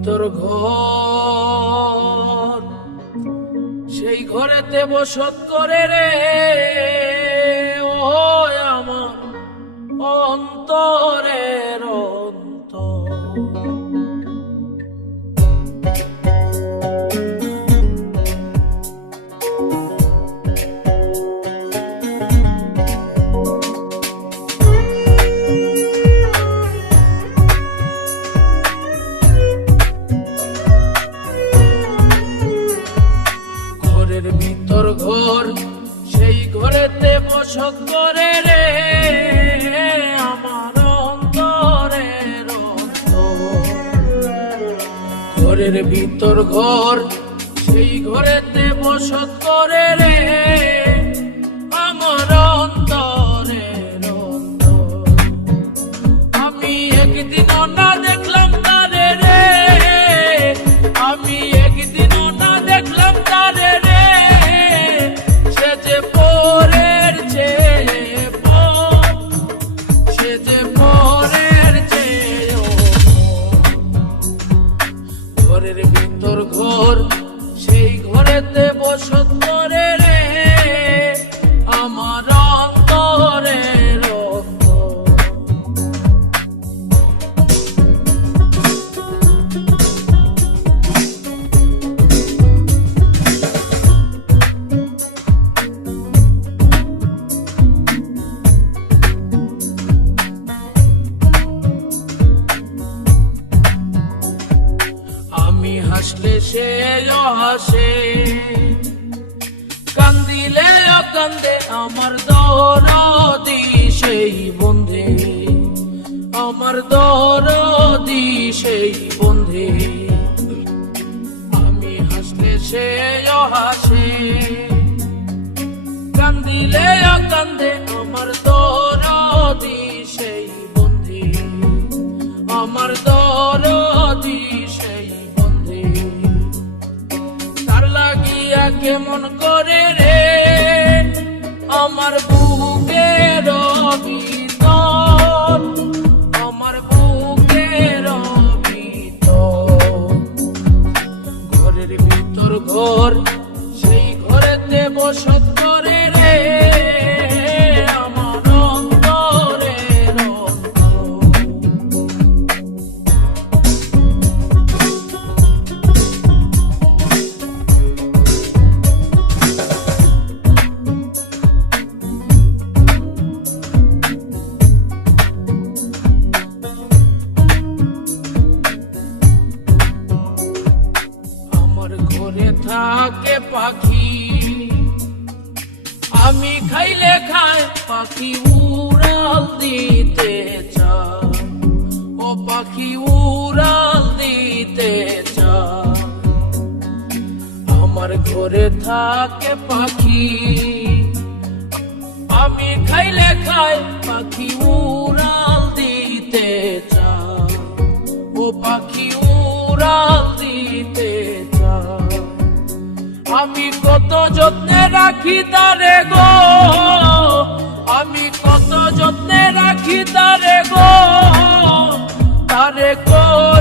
ভিতর ঘর। সেই ঘরেতে বসত করে রে। ভিতর ঘর, সেই ঘরেতে বসত করে রে, আমার অন্তরের অন্তর। ঘরের ভিতর ঘর, সেই ঘরেতে বসত করে রে, আমার অন্তরের অন্তর। আমি একদিনও না দেখলাম হাসলে সে হাসে। কান্দিলে কান্দে, আমার দরদি সেই বন্ধে। আমার দরদি সেই বন্ধে। আমি হাসলে সে হাসে। কান্দিলে কান্দে, আমার দরদি কেমন করে রে? আমার বুকের ভিতর আমার বুকের ভিতর ঘরের ভিতর ঘর, সেই ঘরেতে বসত করে থাকে পাখি। আমি খাইলে খাই পাখি উড়াল দিতে চায়। ও পাখি উড়াল দিতে চায়। আমার ঘরে থাকে পাখি। আমি খাইলে খাই পাখি আমি কত যত্নে রাখি তারে গো? আমি কত যত্নে রাখি তারে গো? তারে করিয়া